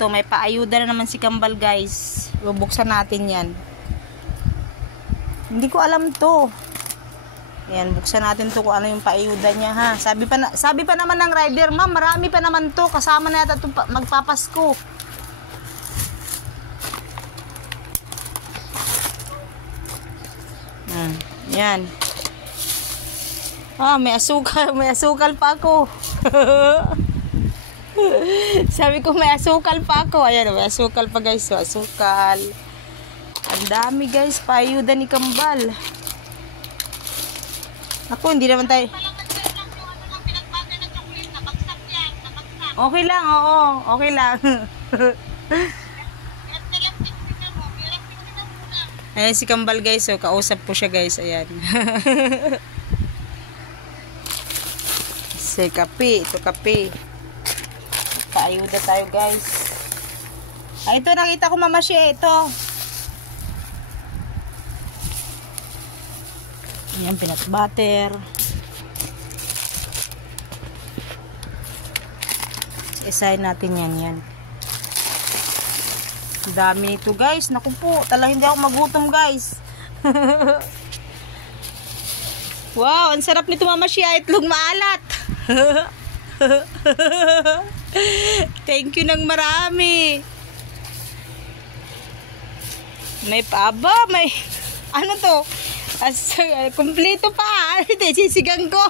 ito, may paayuda na naman si Kambal guys. Bubuksan natin yan. Hindi ko alam to. Ayan, buksan natin to kung ano yung paayuda niya ha. Sabi pa naman ng rider, ma'am, marami pa naman to. Kasama na yata ito magpapasko. Yan. May asukal pa ako. Sabi ko may asukal pa ako. Ayan, may asukal pa guys. So, asukal. Ang dami guys, paayuda ni Kambal. Ako, hindi naman tayo. Okay lang, oo. Okay lang. Ayan si Kambal guys. So, kausap po siya guys. Ayan. Say kape. Ito kape. Paayuda tayo guys. Ay, ito nakita ko mama siya. Ito. Ayan, peanut butter. Isahin natin yan. Dami nito guys. Naku po, talagang hindi ako magutom guys. Wow, ang sarap nito mama siya. Itlog maalat. Thank you ng marami. May paba, may ano to? Kumpleto pa. Sisigang ko.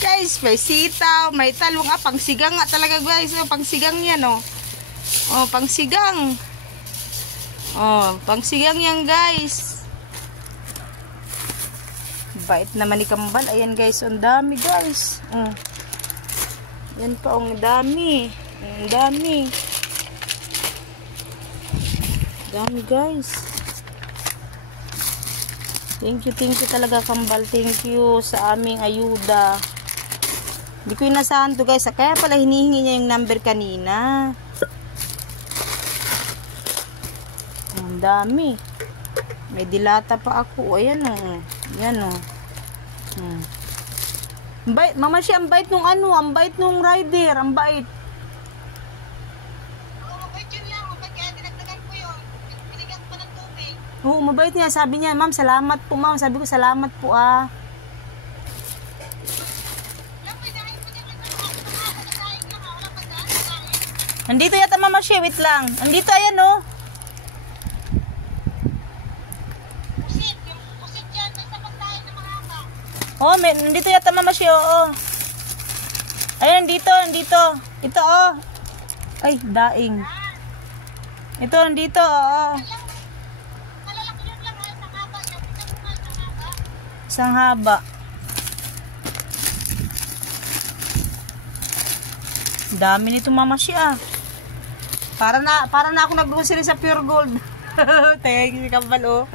Guys, may sitaw, may talong. Pangsigang nga talaga guys. Pangsigang yan pangsigang. Pangsigang yan guys. Bait naman ni Kambal. Ayan guys, ang dami guys. Yan pa, ang dami. Ang dami. Dami guys. Thank you talaga Kambal. Thank you sa aming ayuda. Hindi ko inasahan to guys. Kaya pala hinihingi niya yung number kanina. Ang dami. May dilata pa ako. Ayan Ayan Bait. Mama siya, ang bait nung ang bait nung rider. Ang bait. Oo, mabait niya. Sabi niya, ma'am, salamat po, ma'am. Sabi ko, salamat po, Nandito yata, mama siya. Wait lang. Nandito, ayan, nandito yata, mama siya, Ayan, nandito. Ito, Ay, daing. Ito, nandito, Isang haba. Dami nito mama siya. Para na ako nag-grocery sa Pure Gold. Thank you Kambal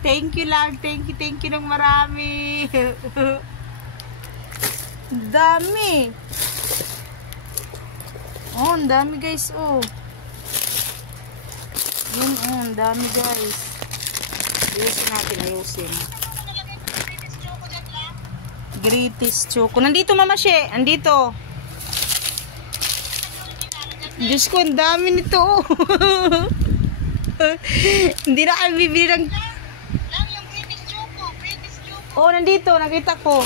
Thank you lang. Thank you ng marami. Dami. Ang dami guys Yun ang dami guys. Ayusin. Greatest choco. Nandito mama siya. Andito. Diyos ko, ang dami nito. Hindi na kami bibili ng... yung greatest choco. Nandito. Nakita ko.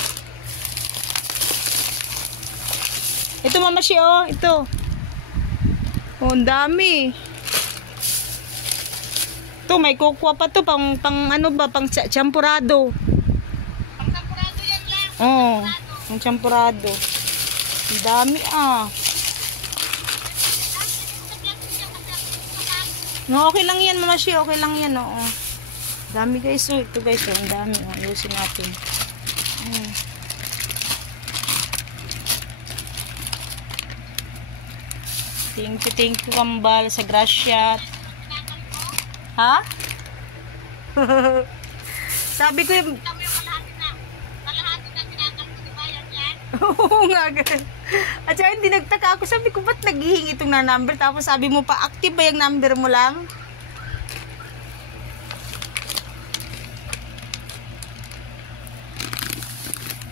Ito mama siya, Ito. Ang dami. Ito, may kokwa pa to. Pang champurado. Ang champurado. Ang dami No, okay lang yan, mama siya. Okay lang yan, Dami guys, ito guys, ang dami. Ayusin natin. Thank you Kambal sa grasya. Ha? Sabi ko yung Oo nga ganun. At saka hindi nagtaka ako. Sabi ko, ba't naghihingi itong na number? Tapos sabi mo pa, active ba yung number mo lang?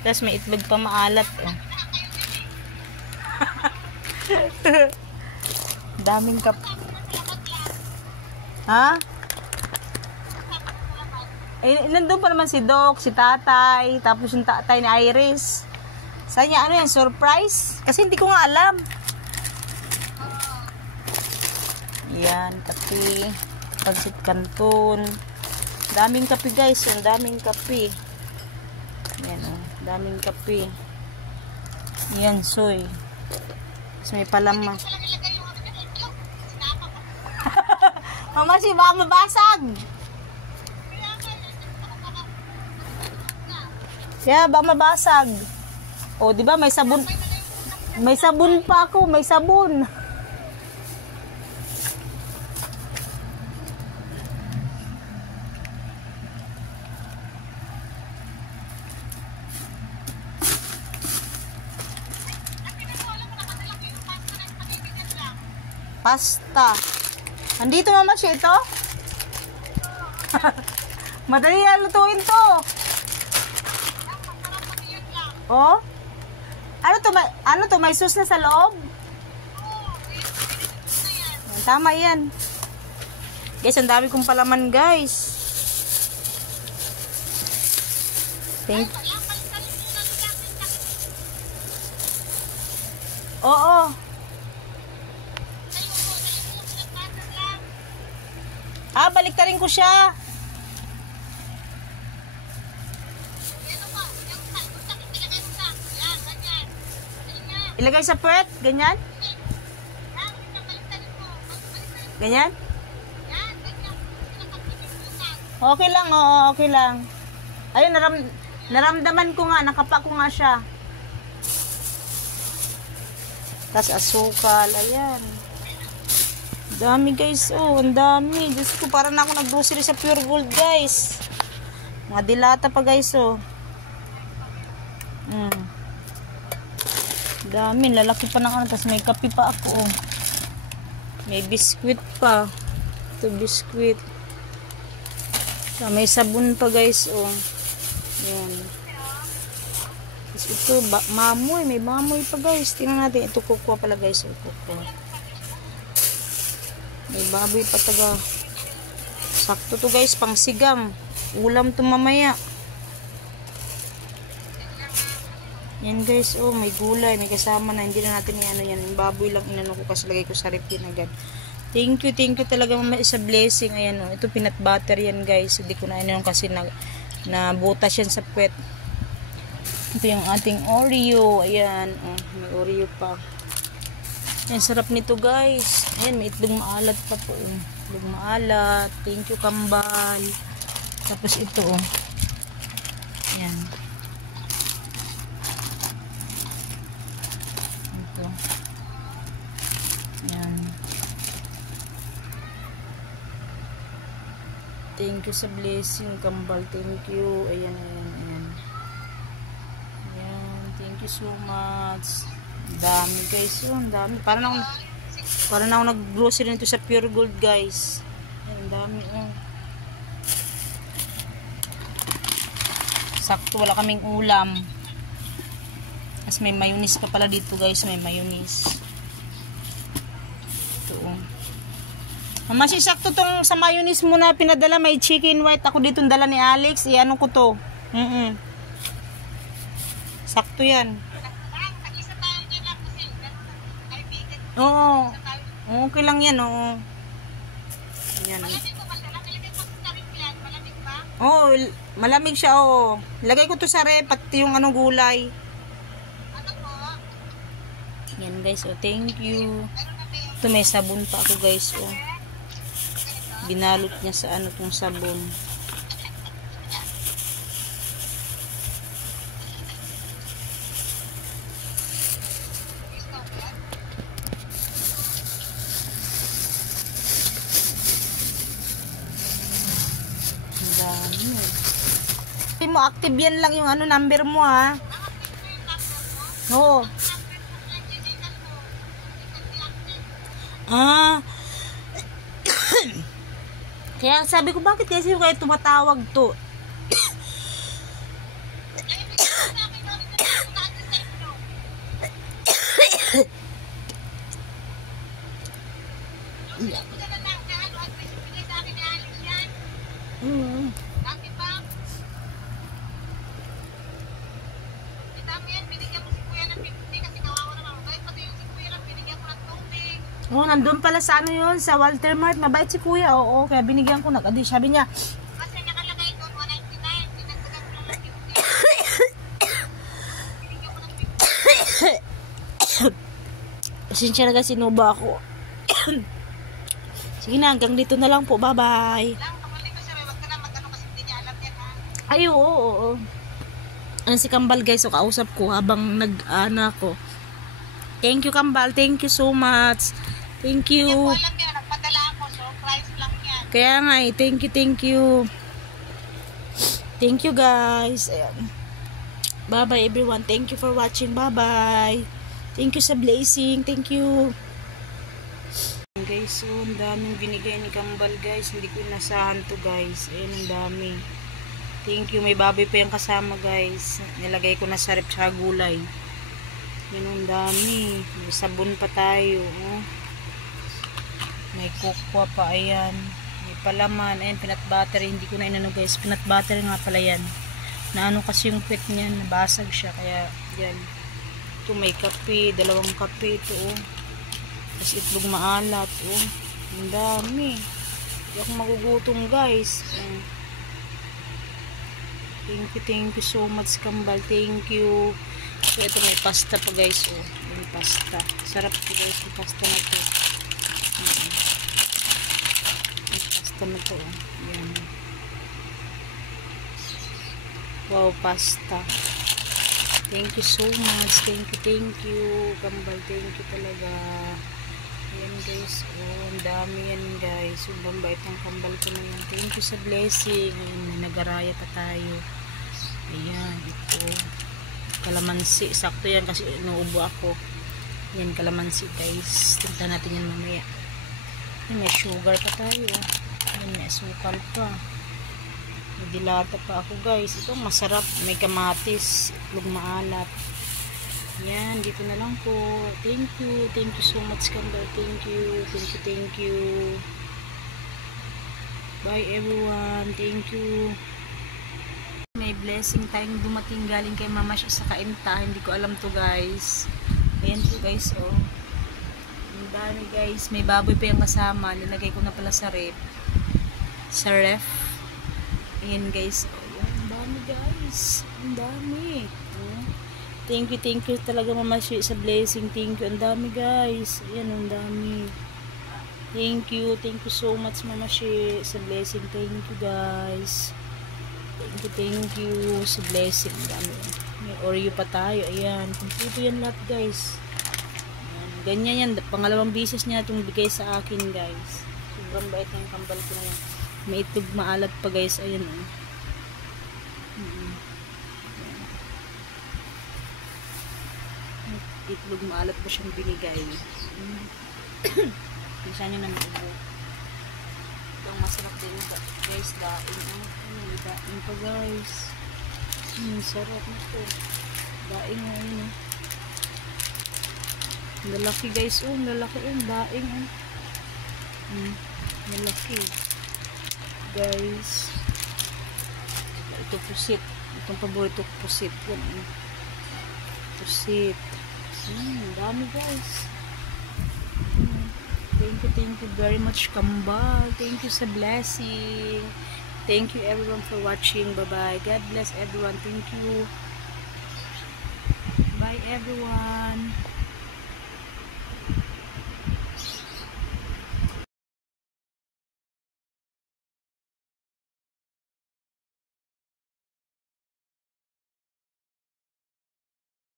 Tapos may itlog pa maalat. Daming kape. Ha? Eh, nandun pa naman si Doc, si tatay, tapos yung tatay ni Iris. Saan niya, ano yan, surprise? Kasi hindi ko nga alam. Yan, kape. Pansit Canton. Daming kape guys, yung daming kape. Yan o, daming kape. Yan, soy. Tapos may palamang. Mama, si baka mabasag. Kaya ba mabasag? O, di ba may sabon? May sabon pa ako, may sabon. Pasta. Andito mama siya ito? Madali na lutuin to. Oh? Ano to? May sauce na sa loob? Tama yan. Guys, ang dami kong palaman guys. Oo. Baliktarin ko siya. Ilagay sa puwet, ganyan? Ganyan? Okay lang, oo, okay lang. Ayun, naramdaman ko nga, nakapa ko nga siya. Tapos asukal, ayan. Dami guys, oh, ang dami. Diyos ko, parang na ako nag-grocery sa Pure Gold guys. Mga dilata pa guys, oh. Dami, lalaki pa na ka. Tapos may kape pa ako, oh. May biskwit pa. Ito biskwit. May sabon pa guys, oh. Yan. Tapos ito, mamoy. May mamoy pa guys. Tingnan natin. Ito kukuha pala guys, oh. Kukuha. May baboy pa taga. Sakto to guys, pang sigang. Ulam to mamaya. Yan guys, oh, may gulay, may kasama na. Hindi na natin i-ano yan. Yung baboy lang inano ko kasi lagay ko sa rep yun agad. Thank you talaga mama, isa blessing. Ayan, oh, ito peanut butter yan guys. Hindi ko na ano kasi nabutas yan sa puwet. Ito yung ating Oreo. Ayan, oh, may Oreo pa. Yan, sarap nito guys. Ayan, may itlog maalat pa po. Itlog maalat. Thank you kambal. Tapos ito, oh. Ayan. Ito. Ayan. Thank you sa blessing kambal. Thank you. Ayan. Ayan. Thank you so much. Dami guys, yun, dami. Parang ako nag-grocery nito sa Pure Gold guys. Ayan, dami, oh. Sakto, wala kaming ulam. As may mayonnaise pa pala dito guys, may mayonnaise. Ito, oh. Mama, si sakto tong sa mayonnaise mo na pinadala, may chicken white. Ako dito dala ni Alex, ano ko to. Sakto yan. Oo. Okay lang yan, oo. Ayan. Oo, malamig siya, oo. Lagay ko to sa rep, pati yung ano gulay. Yan guys, oh, thank you. Ito may sabon pa ako guys, oh. Binalot niya sa ano tong sabon. Mo active yan lang yung ano number mo ha. Oo. Kaya sabi ko bakit kasi kayo tumatawag to. Yeah. Mm. Oh, nandun pala sa ano yun, sa Walter Mart. Mabait si kuya, oo. Kaya binigyan ko na. Kadi, sabi niya, Kasi nakalagay doon, 199. Dinagdagan ko lang ng 50. pasensya na kasi sinuba ako. Sige na, hanggang dito na lang po. Bye-bye. Lang, pamalik ko siya. Huwag ka na mag-ano kasi hindi niya alam yan, ha? Ay, oo. Ano si Kambal guys, so kausap ko habang nag-ano ako. Thank you Kambal, thank you so much. Thank you. Hindi ko alam yan. Nagpadala ako. Surprise lang yan. Kaya nga eh, thank you, thank you. Thank you guys. Ayan. Bye-bye everyone. Thank you for watching. Bye-bye. Thank you sa blessing. Thank you. Guys, so ang daming binigay ni Kambal guys. Hindi ko inasahan to guys. Ayan, ang dami. Thank you. May baboy pa yung kasama guys. Nilagay ko na sa rep sa gulay. Yan ang dami. May sabon pa tayo. Oh. May kokwa pa. Ayan. May palaman. Ayan, peanut butter. Hindi ko na inano guys. Peanut butter nga pala yan. Naano kasi yung kwet niyan. Nabasag siya. Kaya yan. Ito may kape. 2 kape ito. Oh. Tapos itlog maalat. Oh. Ang dami. Hindi ako magugutom guys. Ayan. Thank you so much Kambal. Thank you. So, ito may pasta pa guys. Oh. Yung pasta. Sarap po guys. Yung pasta na to. Yung pasta na to. Oh. Yan. Wow, pasta. Thank you so much. Thank you. Kambal, thank you talaga. Yan guys. Oh, ang dami yan guys. Yung bambait ng Kambal ko na yan. Thank you sa blessing. Ayan, nagaraya pa tayo. Ayan, ito. Kalamansi. Sakto yan kasi inuubo ako. Yan, kalamansi guys. Tingnan natin yan mamaya. Yan, may sugar pa tayo. Yan, may asukal pa. May dilata pa ako guys. Ito masarap. May kamatis. Itlog maalat. Yan, dito na lang po. Thank you. Thank you so much Kambal. Thank you. Thank you. Bye everyone. Thank you. May blessing tayong dumating galing kay Mama siya sa Kainta. Hindi ko alam to guys. Ayan po guys, oh. Ang dami guys. May baboy pa yung kasama. Nilagay ko na pala sa ref. Sa ref. Ayan guys. Oh, ang dami guys. Ang dami. Oh. Thank you talaga Mama siya sa blessing. Thank you. Ang dami guys. Ayan, ang dami. Thank you so much Mama siya sa blessing. Thank you guys. Thank you sa blessing. Dami. May Oreo pa tayo. Ayan. Kompleto yan lahat guys. Ayan. Ganyan yan. Pangalawang bisis niya itong bigay sa akin guys. Sobrang bait ng Kambal ko na yan. May itlog maalat pa guys. Ayan o. Itlog maalat pa siyang binigay. Bisa nyo na maubo. Itong masarap din guys. Daing. Daing pa guys. Sarap na to. Daing nga yun. Lalaki guys. Oh, lalaki yung daing. Lalaki. Guys. Ito pusit. Itong paborito ko pusit. Yan. Pusit. Dami guys. Thank you very much Kambal. Thank you sa blessing. Thank you everyone for watching. Bye-bye. God bless everyone. Thank you. Bye everyone.